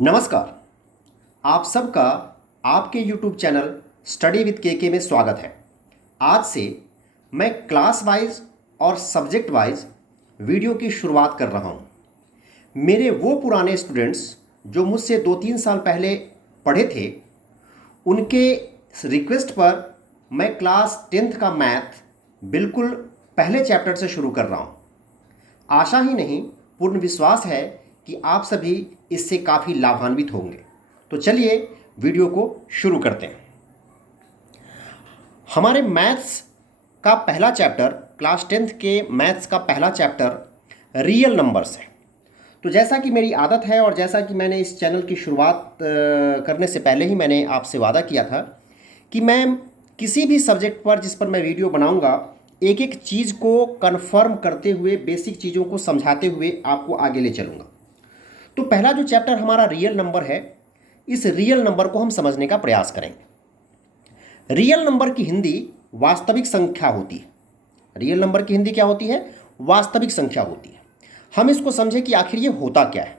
नमस्कार। आप सबका आपके YouTube चैनल स्टडी विद के में स्वागत है। आज से मैं क्लास वाइज और सब्जेक्ट वाइज वीडियो की शुरुआत कर रहा हूँ। मेरे वो पुराने स्टूडेंट्स जो मुझसे 2-3 साल पहले पढ़े थे, उनके रिक्वेस्ट पर मैं क्लास 10th का मैथ बिल्कुल पहले चैप्टर से शुरू कर रहा हूँ। आशा ही नहीं, पूर्ण विश्वास है कि आप सभी इससे काफ़ी लाभान्वित होंगे। तो चलिए वीडियो को शुरू करते हैं। हमारे मैथ्स का पहला चैप्टर, क्लास 10th के मैथ्स का पहला चैप्टर रियल नंबर्स है। तो जैसा कि मेरी आदत है और जैसा कि मैंने इस चैनल की शुरुआत करने से पहले ही मैंने आपसे वादा किया था कि मैं किसी भी सब्जेक्ट पर जिस पर मैं वीडियो बनाऊंगा, एक एक चीज़ को कन्फर्म करते हुए, बेसिक चीज़ों को समझाते हुए आपको आगे ले चलूँगा। तो पहला जो चैप्टर हमारा रियल नंबर है, इस रियल नंबर को हम समझने का प्रयास करेंगे। रियल नंबर की हिंदी वास्तविक संख्या होती है। रियल नंबर की हिंदी क्या होती है? वास्तविक संख्या होती है। हम इसको समझें कि आखिर ये होता क्या है।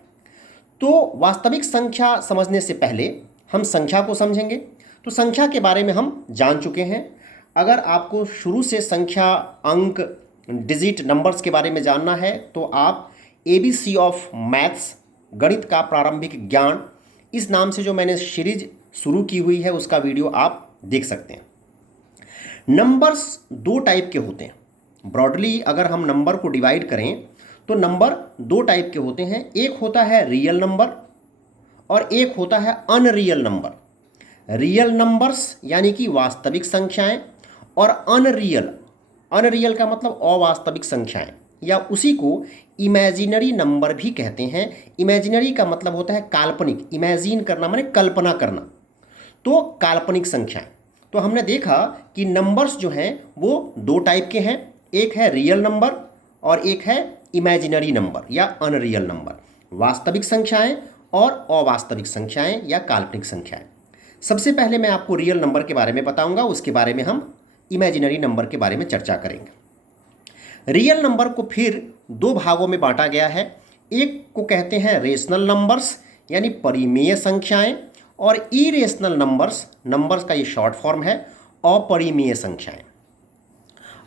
तो वास्तविक संख्या समझने से पहले हम संख्या को समझेंगे। तो संख्या के बारे में हम जान चुके हैं। अगर आपको शुरू से संख्या, अंक, डिजिट, नंबर्स के बारे में जानना है तो आप ABC ऑफ मैथ्स, गणित का प्रारंभिक ज्ञान, इस नाम से जो मैंने सीरीज शुरू की हुई है उसका वीडियो आप देख सकते हैं। नंबर्स दो टाइप के होते हैं। ब्रॉडली अगर हम नंबर को डिवाइड करें तो नंबर दो टाइप के होते हैं। एक होता है रियल नंबर और एक होता है अनरियल नंबर। रियल नंबर्स यानी कि वास्तविक संख्याएं, और अनरियल का मतलब अवास्तविक संख्याएं, या उसी को इमेजिनरी नंबर भी कहते हैं। इमेजिनरी का मतलब होता है काल्पनिक। इमेजिन करना माने कल्पना करना, तो काल्पनिक संख्याएं। तो हमने देखा कि नंबर्स जो हैं वो दो टाइप के हैं। एक है रियल नंबर और एक है इमेजिनरी नंबर या अनरियल नंबर। वास्तविक संख्याएं और अवास्तविक संख्याएं या काल्पनिक संख्याएं। सबसे पहले मैं आपको रियल नंबर के बारे में बताऊंगा, उसके बारे में हम इमेजिनरी नंबर के बारे में चर्चा करेंगे। रियल नंबर को फिर दो भागों में बांटा गया है। एक को कहते हैं रेशनल नंबर्स यानी परिमेय संख्याएं, और इरेशनल नंबर्स का ये शॉर्ट फॉर्म है, अपरिमेय संख्याएं।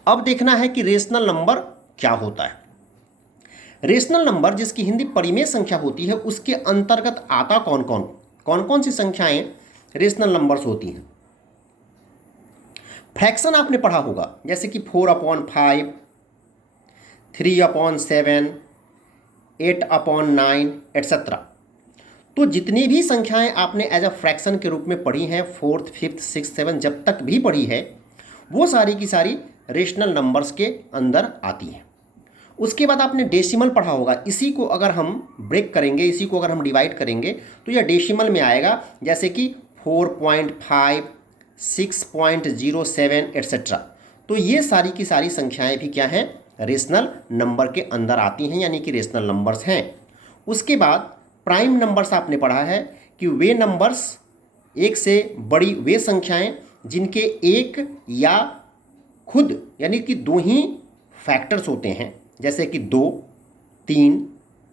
अब देखना है कि रेशनल नंबर क्या होता है। रेशनल नंबर, जिसकी हिंदी परिमेय संख्या होती है, उसके अंतर्गत आता कौन कौन सी संख्याएं रेशनल नंबर्स होती हैं। फ्रैक्शन आपने पढ़ा होगा, जैसे कि 4/5, 3/7, 8/9 एट्सेट्रा। तो जितनी भी संख्याएं आपने एज अ फ्रैक्शन के रूप में पढ़ी हैं, 4th, 5th, 6th, 7th जब तक भी पढ़ी है, वो सारी की सारी रेशनल नंबर्स के अंदर आती हैं। उसके बाद आपने डेसिमल पढ़ा होगा। इसी को अगर हम ब्रेक करेंगे, इसी को अगर हम डिवाइड करेंगे तो यह डेसिमल में आएगा, जैसे कि 4.5, 6.07 एट्सेट्रा। तो ये सारी की सारी संख्याएं भी क्या हैं? रेशनल नंबर के अंदर आती हैं, यानी कि रेशनल नंबर्स हैं। उसके बाद प्राइम नंबर्स आपने पढ़ा है कि वे नंबर्स, एक से बड़ी वे संख्याएं जिनके एक या खुद यानी कि दो ही फैक्टर्स होते हैं, जैसे कि 2, 3,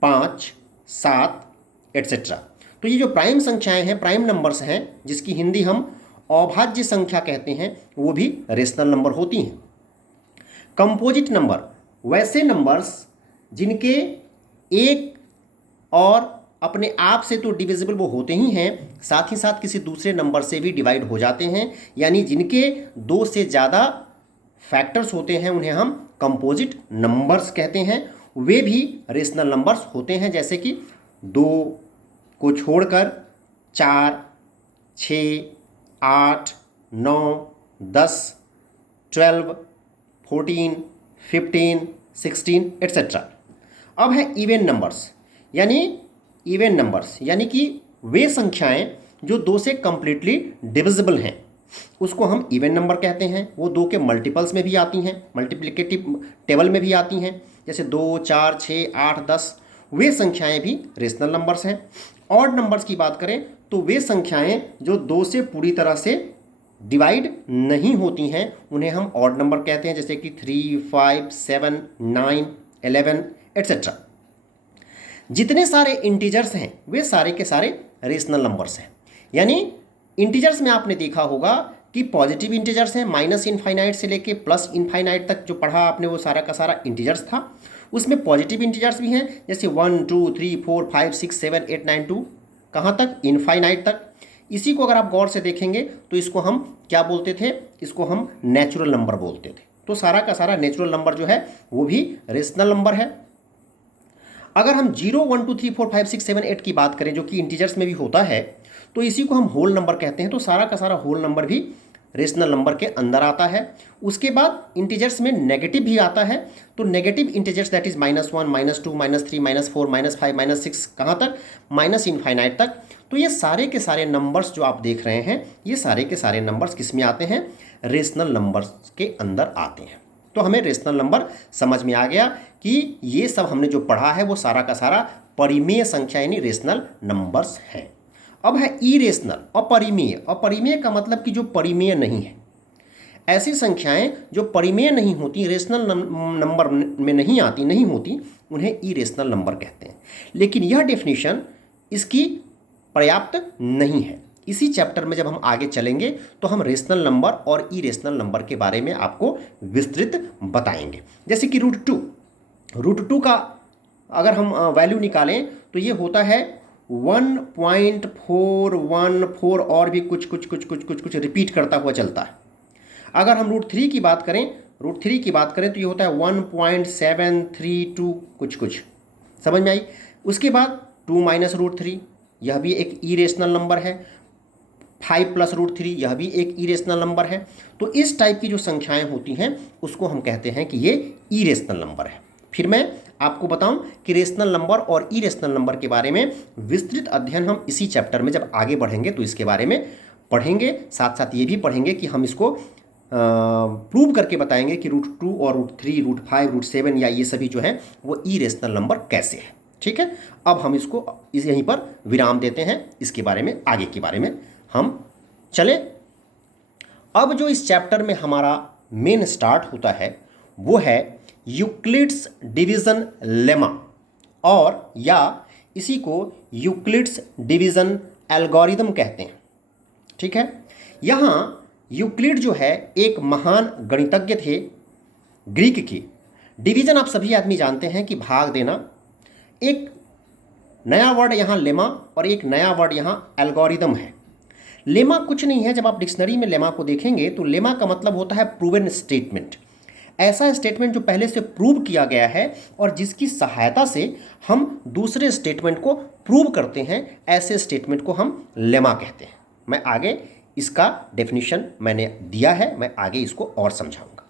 5, 7 एट्सेट्रा। तो ये जो प्राइम संख्याएं हैं, प्राइम नंबर्स हैं, जिसकी हिंदी हम अभाज्य संख्या कहते हैं, वो भी रेशनल नंबर होती हैं। कंपोजिट नंबर, वैसे नंबर्स जिनके एक और अपने आप से तो डिविजिबल वो होते ही हैं, साथ ही साथ किसी दूसरे नंबर से भी डिवाइड हो जाते हैं, यानी जिनके दो से ज़्यादा फैक्टर्स होते हैं, उन्हें हम कंपोजिट नंबर्स कहते हैं। वे भी रेशनल नंबर्स होते हैं, जैसे कि 2 को छोड़कर 4, 6, 8, 9, 10, 12, 14, 15, 16 एट्सेट्रा। अब है इवन नंबर्स यानी कि वे संख्याएं जो दो से कंप्लीटली डिविजिबल हैं, उसको हम इवन नंबर कहते हैं। वो दो के मल्टीपल्स में भी आती हैं, मल्टीप्लिकेटिव टेबल में भी आती हैं, जैसे 2, 4, 6, 8, 10। वे संख्याएं भी रेशनल नंबर्स हैं। ऑड नंबर्स की बात करें तो वे संख्याएं जो दो से पूरी तरह से डिवाइड नहीं होती हैं, उन्हें हम ऑड नंबर कहते हैं, जैसे कि 3, 5, 7, 9, 11 एट्सेट्रा। जितने सारे इंटीजर्स हैं वे सारे के सारे रेशनल नंबर्स हैं। यानी इंटीजर्स में आपने देखा होगा कि पॉजिटिव इंटीजर्स हैं, माइनस इनफाइनाइट से लेके प्लस इनफाइनाइट तक जो पढ़ा आपने वो सारा का सारा इंटीजर्स था। उसमें पॉजिटिव इंटीजर्स भी हैं, जैसे 1 2 3 4 5 6 7 8 9 2 कहाँ तक, इनफाइनाइट तक। इसी को अगर आप गौर से देखेंगे तो इसको हम क्या बोलते थे, इसको हम नेचुरल नंबर बोलते थे। तो सारा का सारा नेचुरल नंबर जो है वो भी रेशनल नंबर है। अगर हम 0 1 2 3 4 5 6 7 8 की बात करें जो कि इंटीजर्स में भी होता है, तो इसी को हम होल नंबर कहते हैं। तो सारा का सारा होल नंबर भी रेशनल नंबर के अंदर आता है। उसके बाद इंटीजर्स में नेगेटिव भी आता है। तो नेगेटिव इंटीजर्स दैट इज -1 -2 -3 -4 -5 -6 कहाँ तक, माइनस इनफाइनाइट तक। तो ये सारे के सारे नंबर्स जो आप देख रहे हैं, ये सारे के सारे नंबर्स किस में आते हैं, रेशनल नंबर्स के अंदर आते हैं। तो हमें रेशनल नंबर समझ में आ गया कि ये सब हमने जो पढ़ा है वो सारा का सारा परिमेय संख्या यानी रेशनल नंबर्स है। अब है इरेशनल, अपरिमेय। अपरिमेय का मतलब कि जो परिमेय नहीं है। ऐसी संख्याएं जो परिमेय नहीं होती, रेशनल नंबर में नहीं आती, नहीं होती, उन्हें इरेशनल नंबर कहते हैं। लेकिन यह डेफिनेशन इसकी पर्याप्त नहीं है। इसी चैप्टर में जब हम आगे चलेंगे तो हम रेशनल नंबर और इरेशनल नंबर के बारे में आपको विस्तृत बताएंगे। जैसे कि रूट टू का अगर हम वैल्यू निकालें तो ये होता है 1.414 और भी कुछ रिपीट करता हुआ चलता है। अगर हम रूट थ्री की बात करें तो ये होता है 1.732 कुछ समझ में आई। उसके बाद 2 माइनस रूट 3 यह भी एक इरेशनल नंबर है। 5 प्लस रूट 3 यह भी एक इरेशनल नंबर है। तो इस टाइप की जो संख्याएं होती हैं उसको हम कहते हैं कि ये इरेशनल नंबर है। फिर मैं आपको बताऊं कि रेशनल नंबर और इरेशनल नंबर के बारे में विस्तृत अध्ययन हम इसी चैप्टर में जब आगे बढ़ेंगे तो इसके बारे में पढ़ेंगे। साथ साथ ये भी पढ़ेंगे कि हम इसको प्रूव करके बताएंगे कि रूट 2 और रूट 3 रूट 5 रूट 7 या ये सभी जो है वो इरेशनल नंबर कैसे है। ठीक है, अब हम इसको यहीं पर विराम देते हैं। इसके बारे में आगे के बारे में हम चले। अब जो इस चैप्टर में हमारा मेन स्टार्ट होता है वो है यूक्लिड्स डिवीज़न लेमा, और या इसी को यूक्लिड्स डिवीज़न एल्गोरिदम कहते हैं। ठीक है, यहाँ यूक्लिड जो है एक महान गणितज्ञ थे ग्रीक के। डिवीज़न आप सभी आदमी जानते हैं कि भाग देना। एक नया वर्ड यहाँ लेमा और एक नया वर्ड यहाँ एल्गोरिदम है। लेमा कुछ नहीं है, जब आप डिक्शनरी में लेमा को देखेंगे तो लेमा का मतलब होता है प्रूवन स्टेटमेंट। ऐसा स्टेटमेंट जो पहले से प्रूव किया गया है और जिसकी सहायता से हम दूसरे स्टेटमेंट को प्रूव करते हैं, ऐसे स्टेटमेंट को हम लेमा कहते हैं। मैं आगे इसका डेफिनेशन मैंने दिया है, मैं आगे इसको और समझाऊंगा।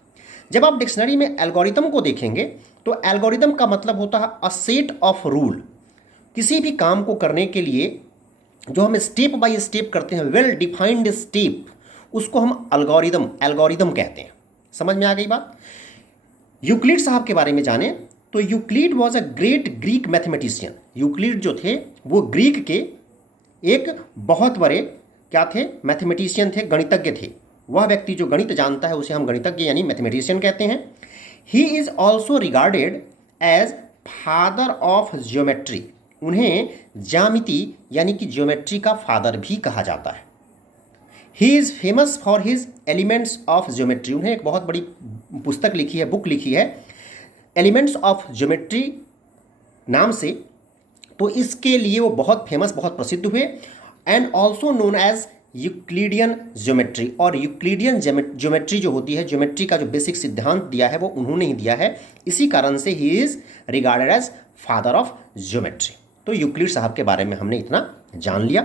जब आप डिक्शनरी में एल्गोरिदम को देखेंगे तो एल्गोरिदम का मतलब होता है अ सेट ऑफ रूल। किसी भी काम को करने के लिए जो हम स्टेप बाय स्टेप करते हैं, वेल डिफाइंड स्टेप, उसको हम एल्गोरिदम कहते हैं। समझ में आ गई बात। यूक्लिड साहब के बारे में जाने तो Euclid was a great Greek mathematician. Euclid जो थे वो ग्रीक के एक बहुत बड़े क्या थे, मैथमेटिशियन थे, गणितज्ञ थे। वह व्यक्ति जो गणित जानता है उसे हम गणितज्ञ यानी मैथमेटिशियन कहते हैं। He is also regarded as father of geometry. उन्हें ज्यामिति यानी कि ज्योमेट्री का फादर भी कहा जाता है। He is famous for his elements of geometry. उन्हें एक बहुत बड़ी पुस्तक लिखी है, बुक लिखी है एलिमेंट्स ऑफ ज्योमेट्री नाम से। तो इसके लिए वो बहुत फेमस, बहुत प्रसिद्ध हुए। And also known as Euclidean geometry. और यूक्लिडियन ज्योमेट्री जो होती है, ज्योमेट्री का जो बेसिक सिद्धांत दिया है वो उन्होंने ही दिया है। इसी कारण से he is regarded as father of geometry. तो यूक्लिड साहब के बारे में हमने इतना जान लिया।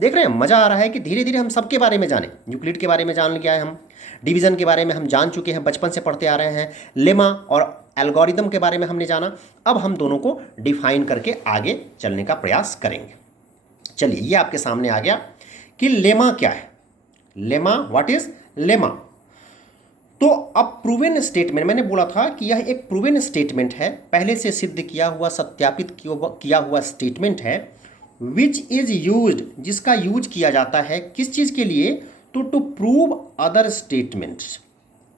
देख रहे हैं, मज़ा आ रहा है कि धीरे धीरे हम सबके बारे में जानें। यूक्लिड के बारे में जान लिया है, हम डिवीज़न के बारे में हम जान चुके हैं, बचपन से पढ़ते आ रहे हैं। लेमा और एल्गोरिदम के बारे में हमने जाना। अब हम दोनों को डिफाइन करके आगे चलने का प्रयास करेंगे। चलिए, ये आपके सामने आ गया कि लेमा क्या है। Lemma, what is lemma. तो अब प्रूवन स्टेटमेंट, मैंने बोला था कि यह एक प्रूवन स्टेटमेंट है, पहले से सिद्ध किया हुआ, सत्यापित किया हुआ स्टेटमेंट है। विच इज यूज्ड, जिसका यूज किया जाता है किस चीज़ के लिए, तो टू प्रूव अदर स्टेटमेंट्स।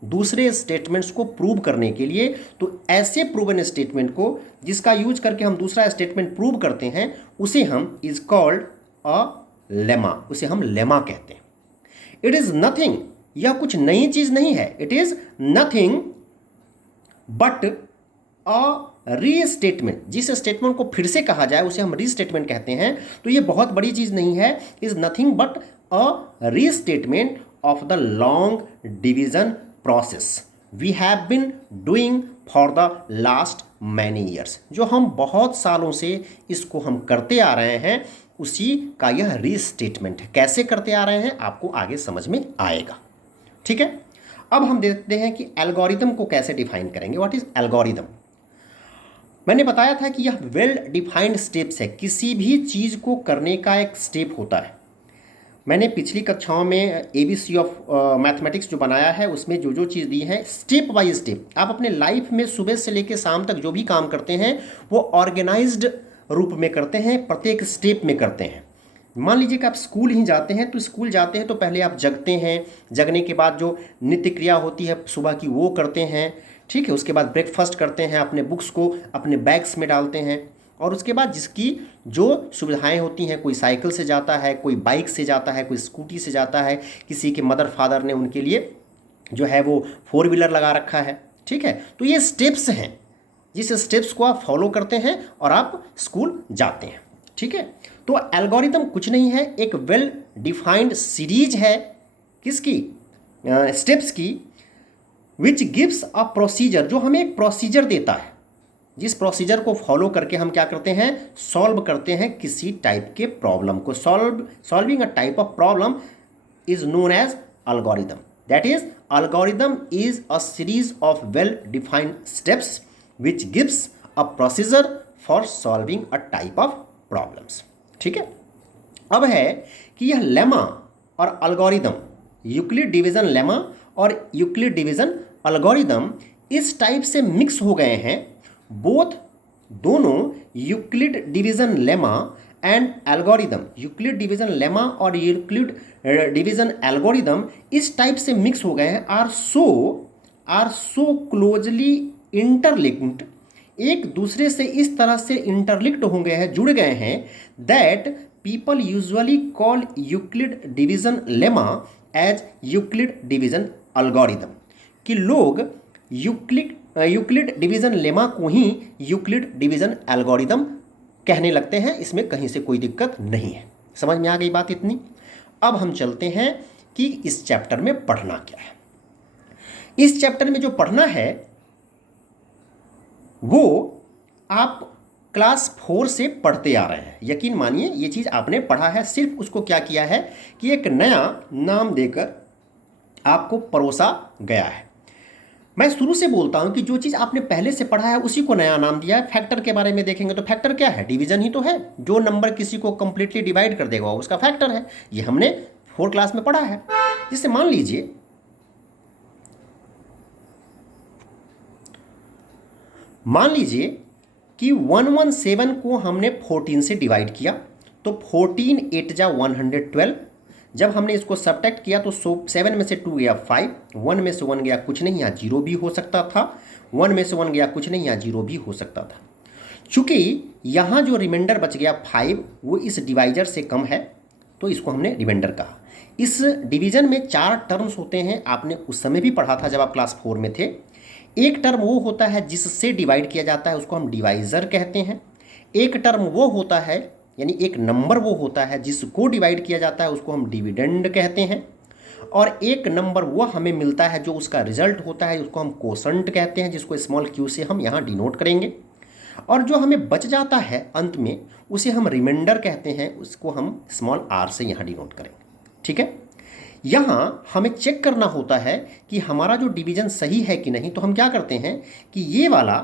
दूसरे स्टेटमेंट्स को प्रूव करने के लिए। तो ऐसे प्रूवन स्टेटमेंट को जिसका यूज करके हम दूसरा स्टेटमेंट प्रूव करते हैं उसे हम इज कॉल्ड अ लेमा, उसे हम लेमा कहते हैं। इट इज नथिंग, यह कुछ नई चीज नहीं है। It is nothing but a restatement. जिस स्टेटमेंट को फिर से कहा जाए उसे हम रीस्टेटमेंट कहते हैं। तो ये बहुत बड़ी चीज नहीं है। Is nothing but a restatement of the long division process we have been doing for the last many years. जो हम बहुत सालों से इसको हम करते आ रहे हैं उसी का यह रीस्टेटमेंट है। कैसे करते आ रहे हैं आपको आगे समझ में आएगा। ठीक है, अब हम देखते हैं कि एल्गोरिदम को कैसे डिफाइन करेंगे। What is algorithm? मैंने बताया था कि यह वेल डिफाइंड स्टेप्स है। किसी भी चीज़ को करने का एक स्टेप होता है। मैंने पिछली कक्षाओं में ABC ऑफ मैथमेटिक्स जो बनाया है उसमें जो जो चीज़ दी है स्टेप बाय स्टेप आप अपने लाइफ में सुबह से लेकर शाम तक जो भी काम करते हैं वो ऑर्गेनाइज्ड रूप में करते हैं, प्रत्येक स्टेप में करते हैं। मान लीजिए कि आप स्कूल ही जाते हैं, तो स्कूल जाते हैं तो पहले आप जगते हैं, जगने के बाद जो नित्य क्रिया होती है सुबह की वो करते हैं। ठीक है, उसके बाद ब्रेकफास्ट करते हैं, अपने बुक्स को अपने बैग्स में डालते हैं और उसके बाद जिसकी जो सुविधाएं होती हैं, कोई साइकिल से जाता है, कोई बाइक से जाता है, कोई स्कूटी से जाता है, किसी के मदर फादर ने उनके लिए जो है वो 4 व्हीलर लगा रखा है। ठीक है, तो ये स्टेप्स हैं, जिस स्टेप्स को आप फॉलो करते हैं और आप स्कूल जाते हैं। ठीक है, तो एल्गोरिदम कुछ नहीं है, एक वेल डिफाइंड सीरीज है किसकी, स्टेप्स की, विच गिव्स अ प्रोसीजर, जो हमें एक प्रोसीजर देता है, जिस प्रोसीजर को फॉलो करके हम क्या करते हैं, सॉल्व करते हैं किसी टाइप के प्रॉब्लम को। Solving a type of problem is known as algorithm. That is, algorithm is a series of well-defined steps which gives a procedure for solving a type of problems. ठीक है, अब है कि यह लेमा और algorithm, Euclid division lemma और Euclid division algorithm इस type से मिक्स हो गए हैं। बोथ दोनों Euclid division lemma and algorithm, Euclid division lemma और यूक्लिड डिवीजन एल्गोरिदम इस टाइप से मिक्स हो गए हैं। आर सो क्लोजली इंटरलिंक्ड, एक दूसरे से इस तरह से इंटरलिंक्ड हो गए हैं, जुड़ गए हैं, that people usually call Euclid division lemma as Euclid division algorithm, कि लोग यूक्लिड डिवीजन लेमा को ही यूक्लिड डिवीजन एल्गोरिदम कहने लगते हैं। इसमें कहीं से कोई दिक्कत नहीं है। समझ में आ गई बात इतनी? अब हम चलते हैं कि इस चैप्टर में पढ़ना क्या है। इस चैप्टर में जो पढ़ना है वो आप क्लास 4 से पढ़ते आ रहे हैं। यकीन मानिए ये चीज़ आपने पढ़ा है, सिर्फ उसको क्या किया है कि एक नया नाम देकर आपको परोसा गया है। मैं शुरू से बोलता हूं कि जो चीज़ आपने पहले से पढ़ा है उसी को नया नाम दिया है। फैक्टर के बारे में देखेंगे तो फैक्टर क्या है, डिवीजन ही तो है। जो नंबर किसी को कंप्लीटली डिवाइड कर देगा उसका फैक्टर है। ये हमने 4 क्लास में पढ़ा है। जैसे मान लीजिए कि 117 को हमने 14 से डिवाइड किया, तो 14 8 जा 112। जब हमने इसको सब्ट्रैक्ट किया तो 7 में से 2 गया 5, 1 में से 1 गया कुछ नहीं, यहाँ 0 भी हो सकता था, 1 में से 1 गया कुछ नहीं, यहाँ 0 भी हो सकता था। चूँकि यहाँ जो रिमाइंडर बच गया 5 वो इस डिवाइजर से कम है तो इसको हमने रिमाइंडर कहा। इस डिवीजन में 4 टर्म्स होते हैं, आपने उस समय भी पढ़ा था जब आप क्लास 4 में थे। एक टर्म वो होता है जिससे डिवाइड किया जाता है, उसको हम डिवाइज़र कहते हैं। एक टर्म वो होता है, यानी एक नंबर वो होता है जिसको डिवाइड किया जाता है, उसको हम डिविडेंड कहते हैं। और एक नंबर वो हमें मिलता है जो उसका रिजल्ट होता है, उसको हम कोसेंट कहते हैं, जिसको स्मॉल q से हम यहाँ डिनोट करेंगे। और जो हमें बच जाता है अंत में उसे हम रिमाइंडर कहते हैं, उसको हम स्मॉल r से यहाँ डिनोट करेंगे। ठीक है, यहाँ हमें चेक करना होता है कि हमारा जो डिवीजन सही है कि नहीं। तो हम क्या करते हैं कि ये वाला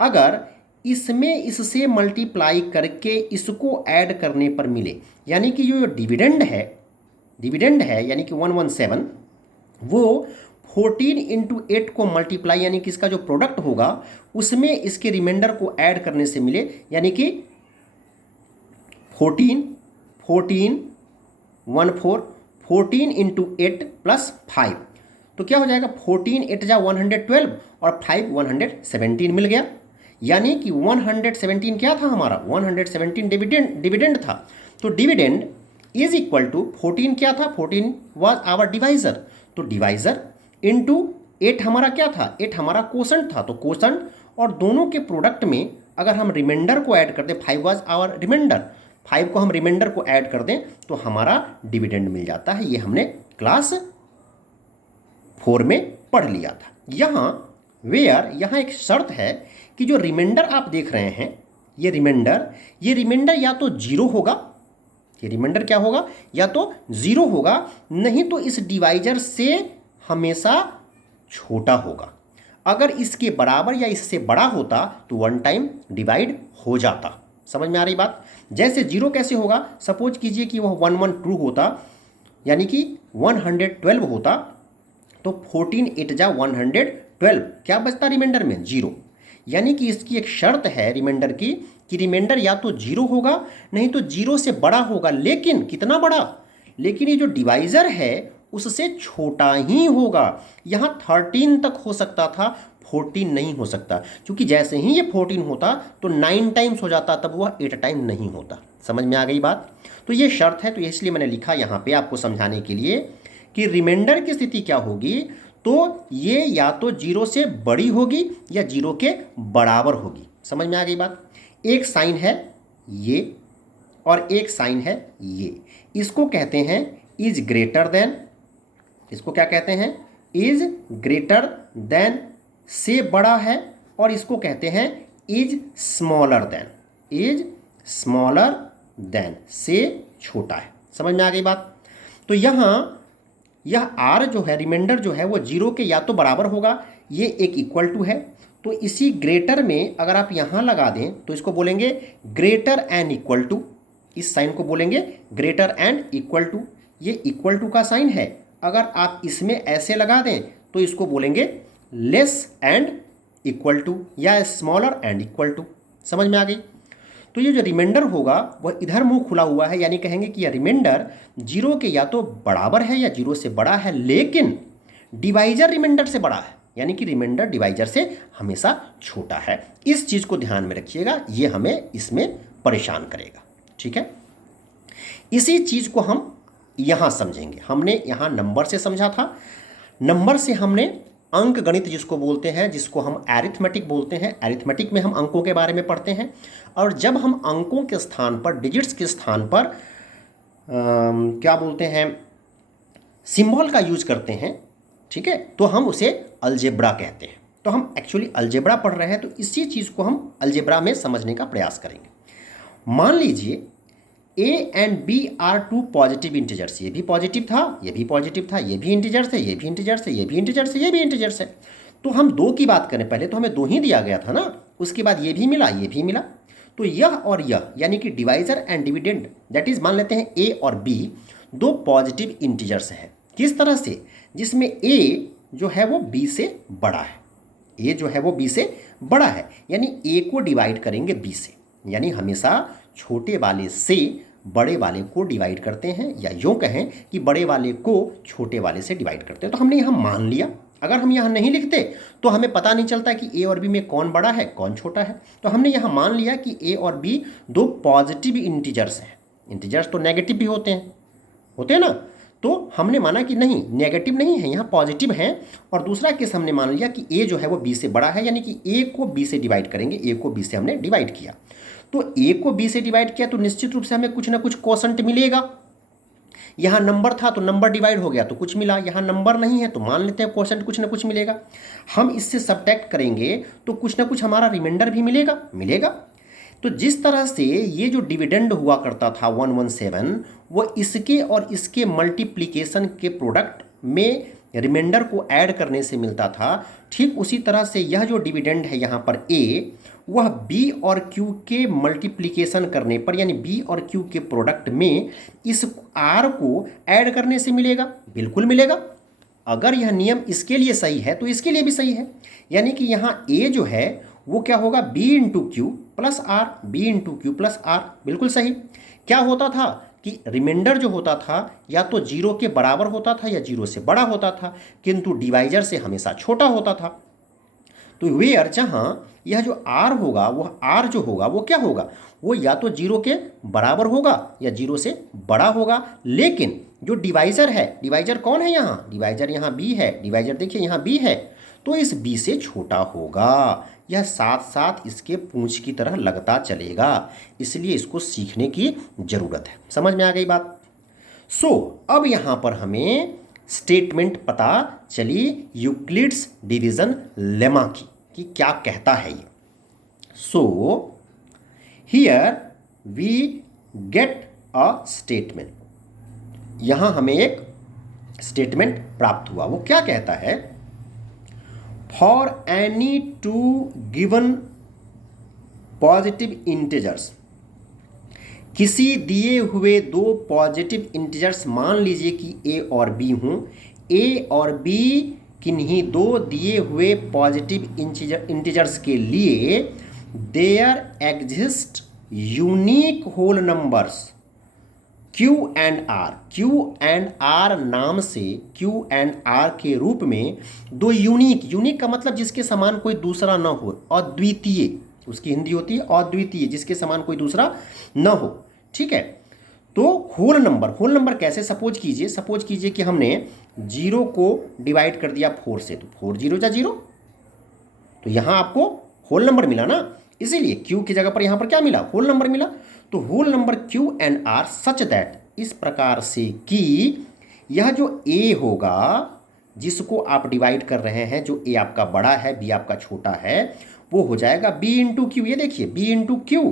अगर इसमें इससे मल्टीप्लाई करके इसको ऐड करने पर मिले, यानी कि जो डिविडेंड है यानी कि 117 वो 14 इंटू 8 को मल्टीप्लाई, यानी कि इसका जो प्रोडक्ट होगा उसमें इसके रिमाइंडर को ऐड करने से मिले, यानी कि 14 इंटू 8 प्लस 5, तो क्या हो जाएगा 14 8 जा 112 और 5 117 मिल गया। यानी कि 117 क्या था हमारा 117 डिविडेंड था। तो डिविडेंड इज इक्वल टू 14 क्या था 14 वाज आवर डिवाइजर। तो डिवाइजर इनटू 8 हमारा क्या था 8 हमारा कोसेंट था। तो कोसेंट और दोनों के प्रोडक्ट में अगर हम रिमाइंडर को ऐड कर दें 5 वाज आवर रिमाइंडर 5 को हम रिमाइंडर को ऐड कर दें तो हमारा डिविडेंड मिल जाता है। ये हमने क्लास 4 में पढ़ लिया था। यहाँ यहाँ एक शर्त है कि जो रिमाइंडर आप देख रहे हैं ये रिमाइंडर या तो जीरो होगा, ये रिमाइंडर क्या होगा या तो जीरो होगा, नहीं तो इस डिवाइजर से हमेशा छोटा होगा। अगर इसके बराबर या इससे बड़ा होता तो वन टाइम डिवाइड हो जाता। समझ में आ रही बात। जैसे जीरो कैसे होगा, सपोज कीजिए कि वह 112 होता यानी कि 112 होता तो 14 8 जा 112 क्या बचता रिमाइंडर में जीरो। यानी कि इसकी एक शर्त है रिमाइंडर की कि रिमाइंडर या तो जीरो होगा नहीं तो जीरो से बड़ा होगा, लेकिन कितना बड़ा, लेकिन ये जो डिवाइजर है उससे छोटा ही होगा। यहाँ 13 तक हो सकता था 14 नहीं हो सकता, क्योंकि जैसे ही ये 14 होता तो 9 टाइम्स हो जाता तब वह 8 टाइम नहीं होता। समझ में आ गई बात। तो ये शर्त है, तो इसलिए मैंने लिखा यहाँ पे आपको समझाने के लिए कि रिमाइंडर की स्थिति क्या होगी, तो ये या तो जीरो से बड़ी होगी या जीरो के बराबर होगी। समझ में आ गई बात। एक साइन है ये और एक साइन है ये, इसको कहते हैं इज ग्रेटर देन, इसको क्या कहते हैं इज ग्रेटर देन से बड़ा है, और इसको कहते हैं इज स्मॉलर देन से छोटा है। समझ में आ गई बात। तो यहाँ यह आर जो है रिमाइंडर जो है वो जीरो के या तो बराबर होगा, ये एक इक्वल टू है। तो इसी ग्रेटर में अगर आप यहाँ लगा दें तो इसको बोलेंगे ग्रेटर एंड इक्वल टू, इस साइन को बोलेंगे ग्रेटर एंड इक्वल टू। ये इक्वल टू का साइन है, अगर आप इसमें ऐसे लगा दें तो इसको बोलेंगे लेस एंड इक्वल टू या स्मॉलर एंड इक्वल टू। समझ में आ गई। तो ये जो रिमाइंडर होगा वह इधर मुंह खुला हुआ है, यानी कहेंगे कि यह रिमाइंडर जीरो के या तो बराबर है या जीरो से बड़ा है, लेकिन डिवाइजर रिमाइंडर से बड़ा है, यानी कि रिमाइंडर डिवाइजर से हमेशा छोटा है। इस चीज़ को ध्यान में रखिएगा, ये हमें इसमें परेशान करेगा। ठीक है, इसी चीज़ को हम यहाँ समझेंगे। हमने यहाँ नंबर से समझा था, नंबर से हमने अंक गणित जिसको बोलते हैं, जिसको हम एरिथमेटिक बोलते हैं, एरिथमेटिक में हम अंकों के बारे में पढ़ते हैं। और जब हम अंकों के स्थान पर, डिजिट्स के स्थान पर क्या बोलते हैं सिंबल का यूज करते हैं, ठीक है, तो हम उसे अलजेब्रा कहते हैं। तो हम एक्चुअली अलजेब्रा पढ़ रहे हैं, तो इसी चीज़ को हम अलजेब्रा में समझने का प्रयास करेंगे। मान लीजिए a and b are two positive integers, ये भी पॉजिटिव था, ये भी पॉजिटिव था, ये भी इंटीजर्स है, ये भी इंटीजर्स है, ये भी इंटीजर्स है, ये भी इंटीजर्स है। तो हम दो की बात करें, पहले तो हमें दो ही दिया गया था ना, उसके बाद ये भी मिला, ये भी मिला। तो यह और यह यानी कि divisor and dividend, that is मान लेते हैं a और b दो पॉजिटिव इंटीजर्स हैं। किस तरह से, जिसमें a जो है वो b से बड़ा है, a जो है वो b से बड़ा है, यानी a को डिवाइड करेंगे b से, यानी हमेशा छोटे वाले से बड़े वाले को डिवाइड करते हैं, या यूँ कहें कि बड़े वाले को छोटे वाले से डिवाइड करते हैं। तो हमने यहाँ मान लिया, अगर हम यहाँ नहीं लिखते तो हमें पता नहीं चलता कि a और b में कौन बड़ा है कौन छोटा है। तो हमने यहाँ मान लिया कि a और b दो पॉजिटिव इंटीजर्स हैं। इंटीजर्स तो नेगेटिव भी होते हैं ना, तो हमने माना कि नहीं, नेगेटिव नहीं है, यहाँ पॉजिटिव हैं। और दूसरा केस हमने मान लिया कि a जो है वो b से बड़ा है, यानी कि a को b से डिवाइड करेंगे, a को b से हमने डिवाइड किया। तो a को b से डिवाइड किया तो निश्चित रूप से हमें कुछ ना कुछ कोसेंट मिलेगा। यहाँ नंबर था तो नंबर डिवाइड हो गया तो कुछ मिला, यहाँ नंबर नहीं है तो मान लेते हैं कोसेंट कुछ ना कुछ मिलेगा। हम इससे सब्ट्रैक्ट करेंगे तो कुछ ना कुछ हमारा रिमाइंडर भी मिलेगा। तो जिस तरह से ये जो डिविडेंड हुआ करता था 117, वो इसके और इसके मल्टीप्लिकेशन के प्रोडक्ट में रिमाइंडर को ऐड करने से मिलता था। ठीक उसी तरह से यह जो डिविडेंड है यहाँ पर a, वह b और q के मल्टीप्लिकेशन करने पर, यानी b और q के प्रोडक्ट में इस r को ऐड करने से मिलेगा। बिल्कुल मिलेगा। अगर यह नियम इसके लिए सही है तो इसके लिए भी सही है, यानी कि यहाँ a जो है वो क्या होगा b into Q plus R, b into Q plus R. बिल्कुल सही। क्या होता था कि रिमाइंडर जो होता था या तो जीरो के बराबर होता था या जीरो से बड़ा होता था, किंतु डिवाइजर से हमेशा छोटा होता था। तो वेयर जहाँ यह जो आर होगा, वह आर जो होगा वो क्या होगा, वो या तो जीरो के बराबर होगा या जीरो से बड़ा होगा। लेकिन जो डिवाइजर है, डिवाइजर कौन है यहाँ, डिवाइजर यहाँ बी है, डिवाइजर देखिए यहाँ बी है, तो इस बी से छोटा होगा। यह साथ साथ इसके पूंछ की तरह लगता चलेगा, इसलिए इसको सीखने की जरूरत है। समझ में आ गई बात। अब यहाँ पर हमें स्टेटमेंट पता चली यूक्लिड्स डिवीजन लेमा की कि क्या कहता है ये। Here we get a statement, यहां हमें एक स्टेटमेंट प्राप्त हुआ। वो क्या कहता है, for any two given positive integers, किसी दिए हुए दो पॉजिटिव इंटीजर्स, मान लीजिए कि ए और बी हों, ए और बी किन्हीं दो दिए हुए पॉजिटिव इंटीजर्स के लिए there exist unique whole numbers Q and R, Q and R नाम से, Q एंड R के रूप में दो यूनिक का मतलब जिसके समान कोई दूसरा न हो, अद्वितीय, उसकी हिंदी होती है अद्वितीय, जिसके समान कोई दूसरा न हो। ठीक है, तो होल नंबर कैसे, सपोज कीजिए कि हमने जीरो को डिवाइड कर दिया 4 से, तो 4 जीरो जा जीरो, तो यहाँ आपको होल नंबर मिला ना, इसीलिए Q की जगह पर यहाँ पर क्या मिला, होल नंबर मिला। तो whole number Q and R such that, इस प्रकार से कि यह जो A होगा जिसको आप डिवाइड कर रहे हैं, जो A आपका बड़ा है B आपका छोटा है, वो हो जाएगा B इंटू क्यू। ये देखिए B into Q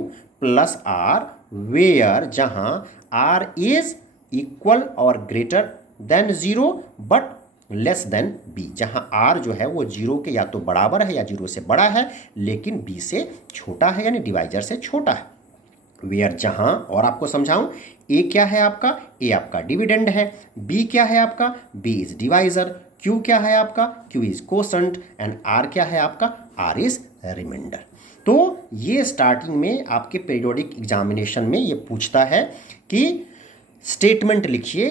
plus R, where जहां R इज इक्वल और greater than zero but less than B, जहां R जो है वो जीरो के या तो बराबर है या जीरो से बड़ा है लेकिन B से छोटा है, यानी डिवाइजर से छोटा है। वेयर जहां, और आपको समझाऊं, ए क्या है आपका, ए आपका डिविडेंड है, बी क्या है आपका, बी इज डिवाइजर, क्यू क्या है आपका, Q is quotient and R क्या है आपका, आर इज रिमाइंडर। तो ये स्टार्टिंग में आपके पीरियोडिक एग्जामिनेशन में ये पूछता है कि स्टेटमेंट लिखिए,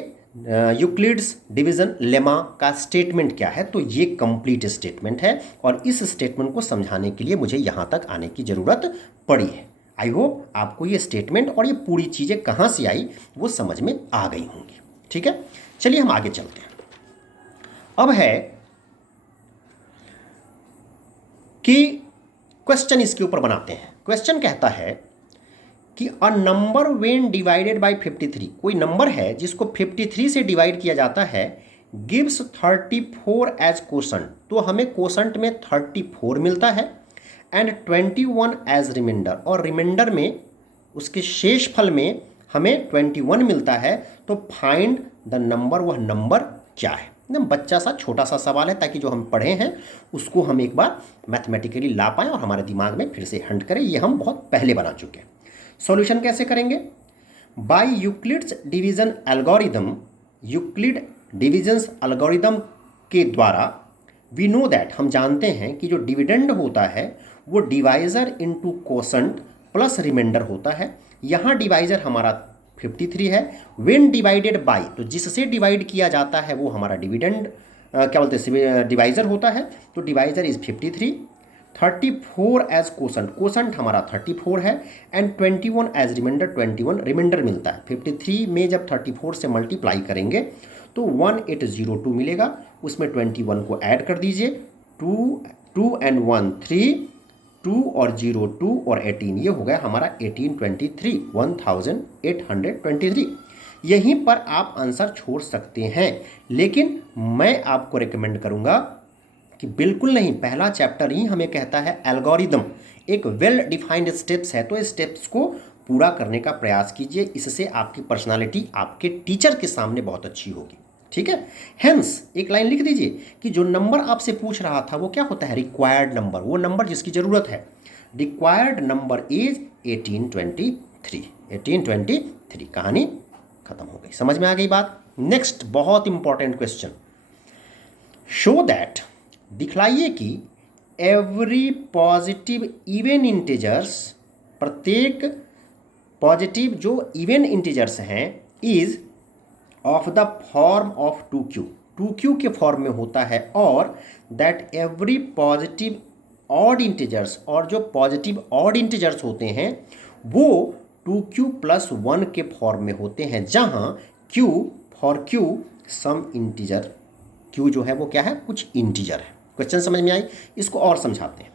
यूक्लिड्स डिवीजन लेमा का स्टेटमेंट क्या है। तो ये कंप्लीट स्टेटमेंट है और इस स्टेटमेंट को समझाने के लिए मुझे यहाँ तक आने की ज़रूरत पड़ी है। आई होप आपको ये स्टेटमेंट और ये पूरी चीज़ें कहाँ से आई वो समझ में आ गई होंगी। ठीक है, चलिए हम आगे चलते हैं। अब है कि क्वेश्चन इसके ऊपर बनाते हैं। क्वेश्चन कहता है कि a number when divided by 53, कोई नंबर है जिसको 53 से डिवाइड किया जाता है, गिव्स 34 एज कोसेंट, तो हमें कोसेंट में 34 मिलता है, एंड 21 एज रिमाइंडर, और रिमाइंडर में उसके शेष फल में हमें 21 मिलता है। तो फाइंड द नंबर, वह नंबर क्या है। एकदम बच्चा सा छोटा सा सवाल है, ताकि जो हम पढ़े हैं उसको हम एक बार मैथमेटिकली ला पाएँ और हमारे दिमाग में फिर से हंट करें। ये हम बहुत पहले बना चुके हैं। सॉल्यूशन कैसे करेंगे, by Euclid's division algorithm, Euclid divisions algorithm के द्वारा वी नो दैट, हम जानते हैं कि जो डिविडेंड होता है वो divisor into quotient plus remainder होता है। यहाँ डिवाइजर हमारा 53 है, व्हेन डिवाइडेड बाय, तो जिससे डिवाइड किया जाता है वो हमारा डिविडेंड क्या बोलते हैं, डिवाइजर होता है। तो divisor is 53, 34 as quotient, quotient हमारा 34 है, एंड 21 एज रिमाइंडर, 21 रिमाइंडर मिलता है। 53 में जब 34 से मल्टीप्लाई करेंगे तो 1802 मिलेगा, उसमें 21 को ऐड कर दीजिए, 2 एंड 1 3, 2 और 0 2 और 18, ये हो गया हमारा 1823, 1823। यहीं पर आप आंसर छोड़ सकते हैं, लेकिन मैं आपको रिकमेंड करूंगा कि बिल्कुल नहीं, पहला चैप्टर ही हमें कहता है एल्गोरिदम एक वेल डिफाइंड स्टेप्स है, तो इस स्टेप्स को पूरा करने का प्रयास कीजिए, इससे आपकी पर्सनालिटी आपके टीचर के सामने बहुत अच्छी होगी। ठीक है, हेंस एक लाइन लिख दीजिए कि जो नंबर आपसे पूछ रहा था वो क्या होता है, रिक्वायर्ड नंबर, वो नंबर जिसकी ज़रूरत है। Required number is 1823, 1823। कहानी खत्म हो गई, समझ में आ गई बात। नेक्स्ट बहुत इंपॉर्टेंट क्वेश्चन, शो दैट, दिखलाइए कि एवरी पॉजिटिव इवन इंटीजर्स, प्रत्येक पॉजिटिव जो इवन इंटीजर्स हैं is of the form of 2q, 2q के फॉर्म में होता है, और that every positive odd integers, और जो पॉजिटिव ऑड इंटीजर्स होते हैं वो 2q+1 के फॉर्म में होते हैं, जहां q for q some integer, q जो है वो क्या है, कुछ इंटीजर है। क्वेश्चन समझ में आई? इसको और समझाते हैं।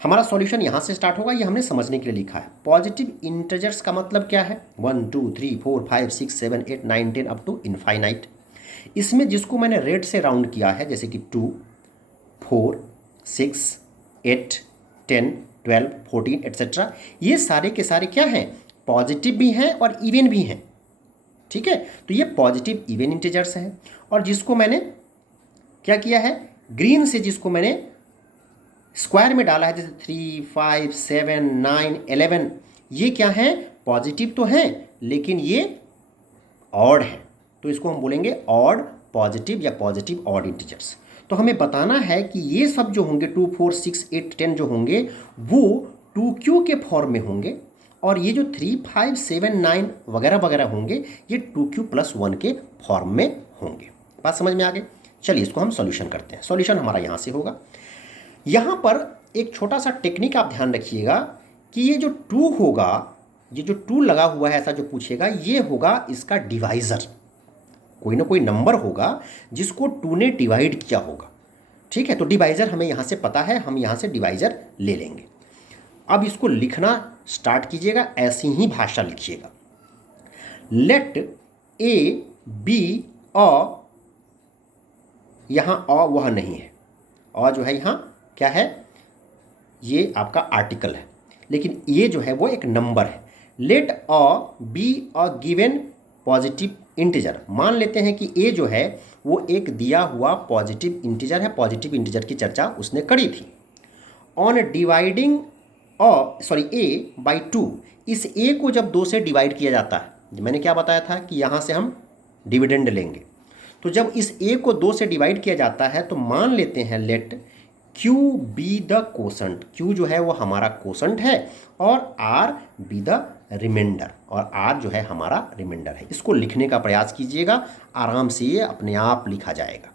हमारा सॉल्यूशन यहाँ से स्टार्ट होगा, ये हमने समझने के लिए लिखा है। पॉजिटिव इंटीजर्स का मतलब क्या है, 1 2 3 4 5 6 7 8 9 10 अप टू इनफाइनाइट। इसमें जिसको मैंने रेड से राउंड किया है, जैसे कि 2 4 6 8 10 12 14 एट्सेट्रा, ये सारे के सारे क्या हैं, पॉजिटिव भी हैं और इवन भी हैं। ठीक है, तो ये पॉजिटिव इवन इंटीजर्स हैं। और जिसको मैंने क्या किया है, ग्रीन से जिसको मैंने स्क्वायर में डाला है, जैसे 3 5 7 9 11, ये क्या है, पॉजिटिव तो हैं लेकिन ये ऑड है, तो इसको हम बोलेंगे ऑड पॉजिटिव या पॉजिटिव ऑड इंटीजर्स। तो हमें बताना है कि ये सब जो होंगे 2 4 6 8 10 जो होंगे वो 2q के फॉर्म में होंगे, और ये जो 3 5 7 9 वगैरह वगैरह होंगे ये 2q+1 के फॉर्म में होंगे। बात समझ में आ गई? चलिए इसको हम सॉल्यूशन करते हैं। सॉल्यूशन हमारा यहाँ से होगा। यहाँ पर एक छोटा सा टेक्निक आप ध्यान रखिएगा कि ये जो 2 होगा, ये जो 2 लगा हुआ है ऐसा जो पूछेगा, ये होगा इसका डिवाइज़र। कोई ना कोई नंबर होगा जिसको 2 ने डिवाइड किया होगा। ठीक है, तो डिवाइज़र हमें यहाँ से पता है, हम यहाँ से डिवाइज़र ले लेंगे। अब इसको लिखना स्टार्ट कीजिएगा, ऐसी ही भाषा लिखिएगा। लेट ए बी अ, यहाँ अ वह नहीं है, अ जो है यहाँ क्या है, ये आपका आर्टिकल है, लेकिन ये जो है वो एक नंबर है। Let a be a given positive integer, मान लेते हैं कि ए जो है वो एक दिया हुआ पॉजिटिव इंटीजर है, पॉजिटिव इंटीजर की चर्चा उसने करी थी। ऑन डिवाइडिंग ए बाई 2, इस ए को जब 2 से डिवाइड किया जाता है, मैंने क्या बताया था कि यहाँ से हम डिविडेंड लेंगे, तो जब इस ए को 2 से डिवाइड किया जाता है तो मान लेते हैं let Q be the quotient, Q जो है वो हमारा कोसेंट है और R बी द रिमाइंडर, और R जो है हमारा रिमाइंडर है। इसको लिखने का प्रयास कीजिएगा, आराम से ये अपने आप लिखा जाएगा।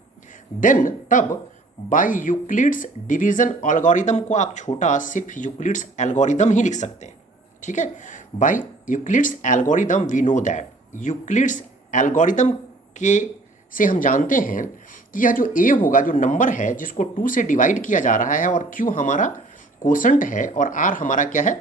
देन तब बाय यूक्लिड्स डिवीजन एल्गोरिदम को आप छोटा सिर्फ यूक्लिड्स एल्गोरिदम ही लिख सकते हैं। ठीक है, by Euclid's algorithm we know that, Euclid's algorithm के से हम जानते हैं कि यह जो a होगा, जो नंबर है जिसको 2 से डिवाइड किया जा रहा है, और q हमारा कोसेंट है और r हमारा क्या है,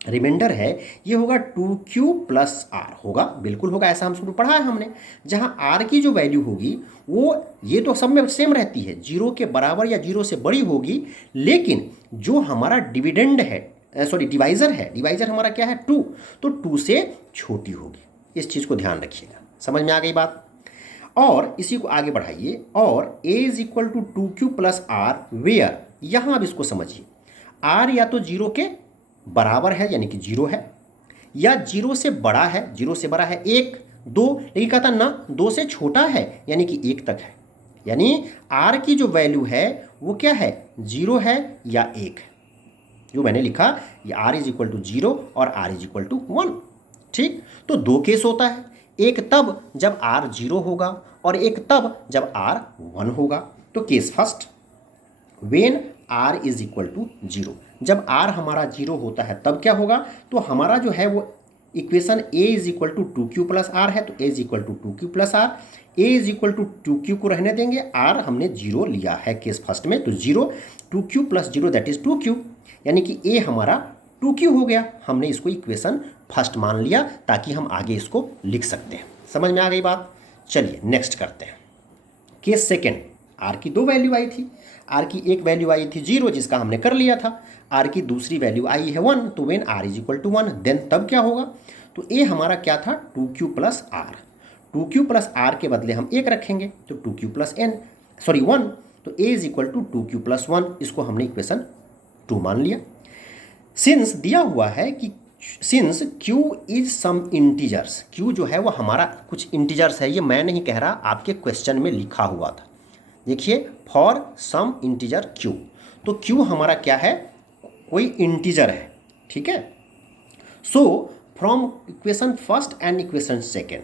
रिमाइंडर है, ये होगा 2q+r होगा, बिल्कुल होगा, ऐसा हम शुरू पढ़ा है हमने। जहाँ r की जो वैल्यू होगी वो ये तो सब में सेम रहती है, 0 के बराबर या 0 से बड़ी होगी, लेकिन जो हमारा डिविडेंड है, सॉरी डिवाइज़र है, डिवाइज़र हमारा क्या है 2, तो 2 से छोटी होगी। इस चीज़ को ध्यान रखिएगा। समझ में आ गई बात? और इसी को आगे बढ़ाइए, और a = 2q+r वेयर, यहाँ अब इसको समझिए, r या तो 0 के बराबर है यानी कि 0 है, या 0 से बड़ा है, 0 से बड़ा है 1 2, लेकिन कहता ना 2 से छोटा है यानी कि 1 तक है, यानी r की जो वैल्यू है वो क्या है, 0 है या 1 है। जो मैंने लिखा ये r = 0 और r = 1। ठीक, तो 2 केस होता है, एक तब जब r 0 होगा और एक तब जब r 1 होगा। तो केस फर्स्ट, वेन r = 0, जब r हमारा 0 होता है तब क्या होगा, तो हमारा जो है वो इक्वेशन a = 2q+r है, तो a = 2q+r, a = 2q को रहने देंगे, r हमने 0 लिया है केस फर्स्ट में, तो 0 2q + 0 दैट इज 2q, यानी कि a हमारा 2q हो गया। हमने इसको इक्वेशन फर्स्ट मान लिया ताकि हम आगे इसको लिख सकते हैं। समझ में आ गई बात? चलिए नेक्स्ट करते हैं। केस सेकेंड, r की 2 वैल्यू आई थी, r की एक वैल्यू आई थी 0 जिसका हमने कर लिया था, r की दूसरी वैल्यू आई है 1, तो वेन r = 1 देन तब क्या होगा, तो a हमारा क्या था 2q+r, 2q+r के बदले हम 1 रखेंगे तो 1, तो a = 2q+1, इसको हमने इक्वेशन 2 मान लिया। सिंस दिया हुआ है कि since q is some integers, q जो है वो हमारा कुछ इंटीजर्स है, ये मैं नहीं कह रहा, आपके क्वेश्चन में लिखा हुआ था। देखिए फॉर सम इंटीजर q, तो q हमारा क्या है, कोई इंटीजर है। ठीक है, so from equation first and equation second,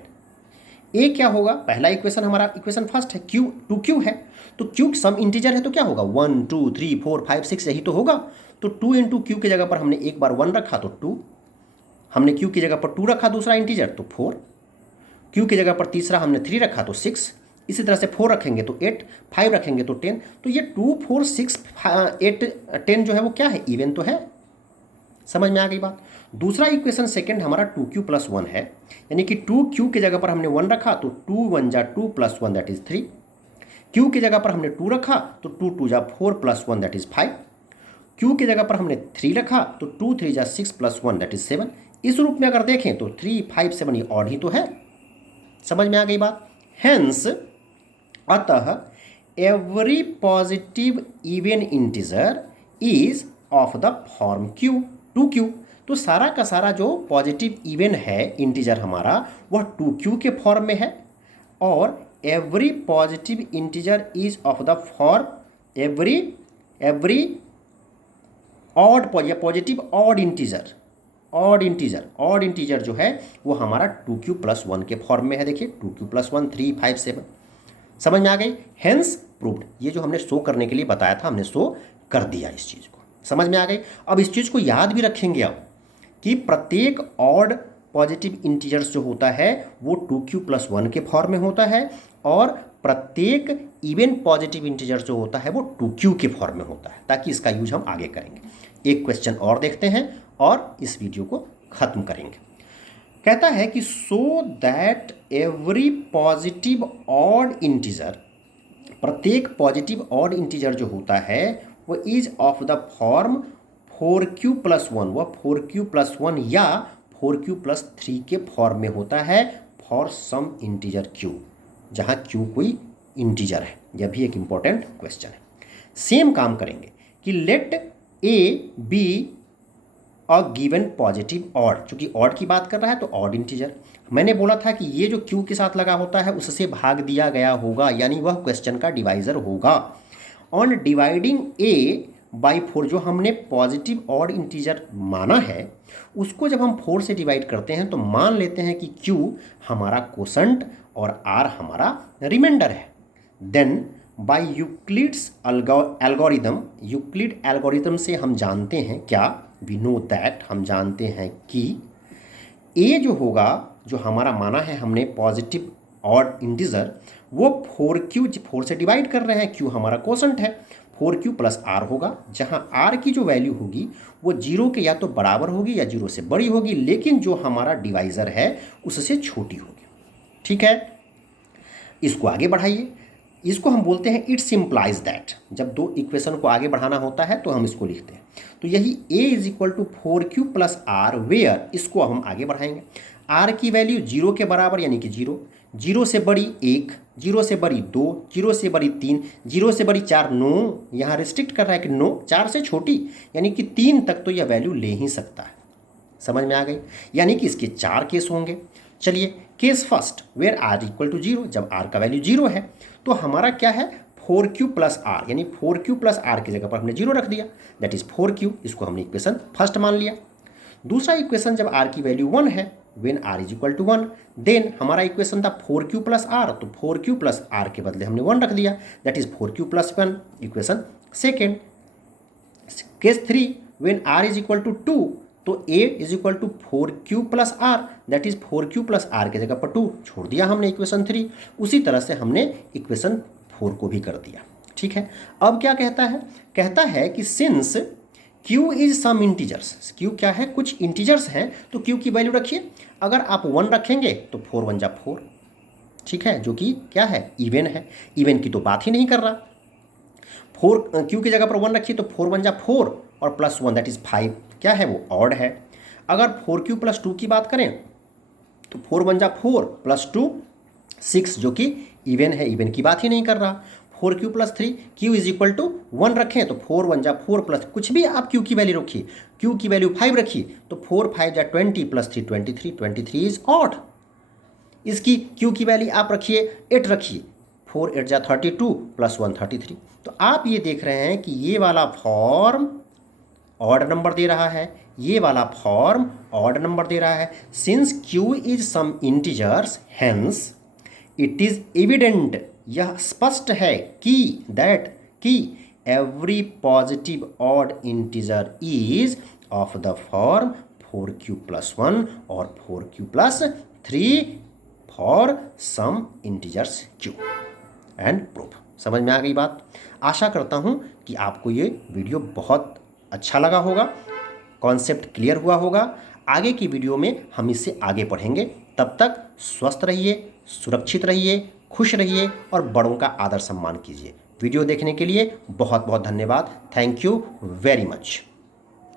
ए क्या होगा, पहला इक्वेशन हमारा इक्वेशन फर्स्ट है, क्यू 2q है, तो क्यू सम इंटीजर है तो क्या होगा 1 2 3 4 5 6 यही तो होगा। तो 2 इंटू क्यू की जगह पर हमने एक बार 1 रखा तो 2, हमने क्यू की जगह पर 2 रखा दूसरा इंटीजर तो 4, क्यू की जगह पर तीसरा हमने 3 रखा तो 6, इसी तरह से 4 रखेंगे तो 8, 5 रखेंगे तो 10। तो ये 2 4 6 8 10 जो है वो क्या है, इवन तो है। समझ में आ गई बात। दूसरा इक्वेशन सेकंड हमारा 2q प्लस 1 है, यानी कि 2q की जगह पर हमने 1 रखा तो 2 1 जा 2 प्लस 1 दैट इज 3, q की जगह पर हमने 2 रखा तो 2 2 जा 4 प्लस 1 दैट इज 5, q की जगह पर हमने 3 रखा तो 2 3 जा 6 प्लस 1 दैट इज 7। इस रूप में अगर देखें तो 3 5 7 ये ऑड ही तो है। समझ में आ गई बात। हेंस अतः every positive even integer is of the form q 2q। तो सारा का सारा जो पॉजिटिव इवन है इंटीजर हमारा वह 2q के फॉर्म में है, और every positive integer is of the form every odd positive odd integer जो है वो हमारा 2q प्लस 1 के फॉर्म में है। देखिए 2q प्लस 1 3 5 7। समझ में आ गई। हेंस प्रूव्ड, ये जो हमने शो करने के लिए बताया था हमने शो कर दिया इस चीज़ को। समझ में आ गई। अब इस चीज़ को याद भी रखेंगे अब कि प्रत्येक ऑड पॉजिटिव इंटीजर्स जो होता है वो 2q प्लस 1 के फॉर्म में होता है, और प्रत्येक इवन पॉजिटिव इंटीजर्स जो होता है वो 2q के फॉर्म में होता है, ताकि इसका यूज हम आगे करेंगे। एक क्वेश्चन और देखते हैं और इस वीडियो को ख़त्म करेंगे। कहता है कि so that every positive odd integer, प्रत्येक पॉजिटिव ऑड इंटीजर जो होता है वो is of the form 4q plus 1, वह 4q प्लस 1 या 4q प्लस 3 के फॉर्म में होता है फॉर सम इंटीजर q, जहाँ q कोई इंटीजर है। यह भी एक इंपॉर्टेंट क्वेश्चन है। सेम काम करेंगे कि let a be a given positive odd, चूंकि ऑड की बात कर रहा है तो ऑड इंटीजर। मैंने बोला था कि ये जो q के साथ लगा होता है उससे भाग दिया गया होगा, यानी वह क्वेश्चन का डिवाइजर होगा। ऑन डिवाइडिंग a बाई 4, जो हमने पॉजिटिव ऑड इंटीजर माना है उसको जब हम 4 से डिवाइड करते हैं तो मान लेते हैं कि q हमारा कोसेंट और r हमारा रिमाइंडर है। Then by Euclid's algorithm, Euclid algorithm से हम जानते हैं क्या, वी नो दैट, हम जानते हैं कि a जो होगा, जो हमारा माना है हमने पॉजिटिव ऑड इंटीजर, वो 4 से डिवाइड कर रहे हैं, q हमारा कोसेंट है, 4q प्लस r होगा, जहां r की जो वैल्यू होगी वो 0 के या तो बराबर होगी या 0 से बड़ी होगी, लेकिन जो हमारा डिवाइजर है उससे छोटी होगी। ठीक है, इसको आगे बढ़ाइए। इसको हम बोलते हैं इट सिंप्लाइज दैट। जब दो इक्वेशन को आगे बढ़ाना होता है तो हम इसको लिखते हैं। तो यही a is equal to 4q plus r where, इसको हम आगे बढ़ाएंगे। r की वैल्यू 0 के बराबर यानी कि 0, 0 से बड़ी 1, 0 से बड़ी 2, 0 से बड़ी 3, 0 से बड़ी 4, नो, यहाँ रिस्ट्रिक्ट कर रहा है कि नो, 4 से छोटी यानी कि 3 तक तो यह वैल्यू ले ही सकता है। समझ में आ गई। यानी कि इसके 4 केस होंगे। चलिए, case first where r equal to 0, जब r का वैल्यू 0 है तो हमारा क्या है 4q प्लस r, यानी 4q प्लस r की जगह पर हमने 0 रख दिया, दैट इज 4q, इसको हमने इक्वेशन फर्स्ट मान लिया। दूसरा इक्वेशन जब r की वैल्यू 1 है, when r is equal to 1, then हमारा इक्वेशन था 4q प्लस r, तो 4q प्लस r के बदले हमने 1 रख दिया, that is 4q plus 1, equation second. Case 3 when r is equal to 2, तो a is equal to 4q plus r, that is 4q plus r के जगह पर 2 छोड़ दिया हमने, इक्वेशन 3। उसी तरह से हमने इक्वेशन 4 को भी कर दिया। ठीक है, अब क्या कहता है, कहता है कि since q is some integers, q क्या है, कुछ इंटीजर्स हैं, तो q की वैल्यू रखिए। अगर आप 1 रखेंगे तो 4 1 जा 4, ठीक है, जो कि क्या है, इवन है, इवन की तो बात ही नहीं कर रहा। 4 q की जगह पर 1 रखिए तो 4 1 जा 4 और प्लस 1 दैट इज 5, क्या है वो ऑड है। अगर 4q प्लस 2 की बात करें तो 4 1 जा 4 प्लस 2 6, जो कि इवन है, इवन की बात ही नहीं कर रहा। 4q plus 3, q is equal to 1 रखें तो 4 1 जा 4 प्लस कुछ भी आप q की वैल्यू रखिए, q की वैल्यू 5 रखिए तो 4 5 जा 20 प्लस 3 23, 23 इज ऑड। इसकी q की वैल्यू आप रखिए 8 रखिए, 4 8 जा 32 प्लस 1 33। तो आप ये देख रहे हैं कि ये वाला फॉर्म ऑड नंबर दे रहा है, ये वाला फॉर्म ऑड नंबर दे रहा है। Since q is some integers, hence it is evident, यह स्पष्ट है कि दैट कि every positive odd integer is of the form 4q+1 और 4q+3 for some integers q and proof. समझ में आ गई बात। आशा करता हूँ कि आपको ये वीडियो बहुत अच्छा लगा होगा, कॉन्सेप्ट क्लियर हुआ होगा। आगे की वीडियो में हम इससे आगे पढ़ेंगे। तब तक स्वस्थ रहिए, सुरक्षित रहिए, खुश रहिए और बड़ों का आदर सम्मान कीजिए। वीडियो देखने के लिए बहुत बहुत धन्यवाद। Thank you very much.